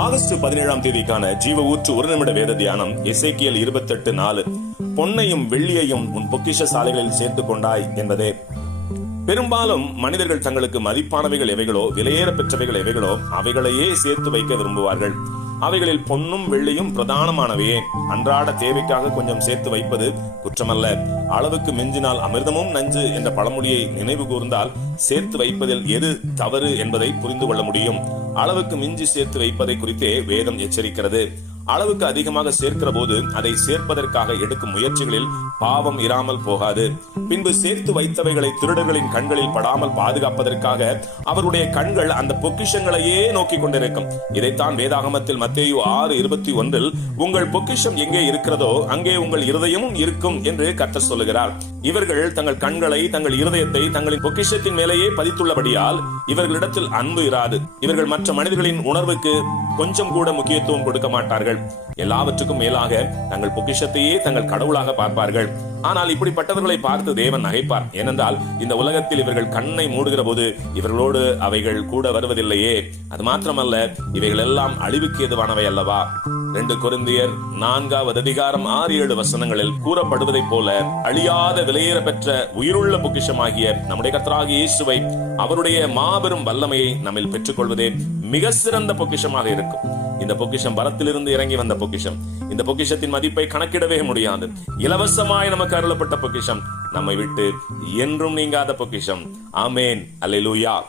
August 17ஆம் தேதிக்கான ஜீவ ஊற்று ஒரு நிமிட வேத தியானம் எசேக்கியேல் 28:4. பொன்னையும் வெள்ளியையும் உன் பொக்கிஷ சாலைகளில் சேர்த்துக் கொண்டாய் என்பதே. பெரும்பாலும் மனிதர்கள் தங்களுக்கு மதிப்பானவைகள் எவைகளோ, விலையேற பெற்றவைகள் எவைகளோ அவைகளையே சேர்த்து வைக்க விரும்புவார்கள். அவைகளில் பொன்னும் வெள்ளியும் பிரதானமானவையே. அன்றாட தேவைக்காக கொஞ்சம் சேர்த்து வைப்பது குற்றமல்ல. அளவுக்கு மிஞ்சினால் அமிர்தமும் நஞ்சு என்ற பழமொழியை நினைவு கூர்ந்தால் சேர்த்து வைப்பதில் எது தவறு என்பதை புரிந்து கொள்ள முடியும். அளவுக்கு மிஞ்சி சேர்த்து வைப்பதை குறித்தே வேதம் எச்சரிக்கிறது. அளவுக்கு அதிகமாக சேர்க்கிற போது அதை சேர்ப்பதற்காக எடுக்கும் முயற்சிகளில் பாவம் இராமல் போகாது. பின்பு சேர்த்து வைத்தவைகளை திருடர்களின் கண்களில் படாமல் பாதுகாப்பதற்காக அவருடைய கண்கள் அந்த பொக்கிஷங்களையே நோக்கி கொண்டிருக்கும். இதைத்தான் வேதாகமத்தில் மத்தேயு 6:21 உங்கள் பொக்கிஷம் எங்கே இருக்கிறதோ அங்கே உங்கள் இருதயமும் இருக்கும் என்று கர்த்தர் சொல்லுகிறார். இவர்கள் தங்கள் கண்களை, தங்கள் இருதயத்தை தங்களின் பொக்கிஷத்தின் மேலேயே பதித்துள்ளபடியால் இவர்களிடத்தில் அன்பு இராது. இவர்கள் மற்ற மனிதர்களின் உணர்வுக்கு கொஞ்சம் கூட முக்கியத்துவம் கொடுக்க மாட்டார்கள். எல்லாவற்றுக்கும் மேலாக தங்கள் பொக்கிஷத்தையே தங்கள் கடவுளாக பார்ப்பார்கள். ஆனால் இப்படிப்பட்டவர்களை பார்த்து தேவன் நகைப்பார். ஏனென்றால் இந்த உலகத்தில் இவர்கள் கண்ணை மூடுகிற போது இவர்களோடு அவைகள் கூட வருவதில்லையே. அது மாத்திரமல்ல, இவைகள் எல்லாம் அழிவுக்கு ஏதுவானவை அல்லவா. 2 கொரிந்தியர் 4:6-7 கூறப்படுவதைப் போல அழியாத விலையேற பெற்ற உயிருள்ள பொக்கிஷமாகிய நம்முடைய கர்த்தராகிய இயேசுவை, அவருடைய மாபெரும் வல்லமையை நம்மில் பெற்றுக் கொள்வதே மிக சிறந்த பொக்கிஷமாக இருக்கும். இந்த பொக்கிஷம் பரத்திலிருந்து இறங்கி வந்த பொக்கிஷம். இந்த பொக்கிஷத்தின் மதிப்பை கணக்கிடவே முடியாது. இலவசமாய் நமக்கு அருளப்பட்ட பொக்கிஷம், நம்மை விட்டு என்றும் நீங்காத பொக்கிஷம். ஆமேன். அல்லேலூயா.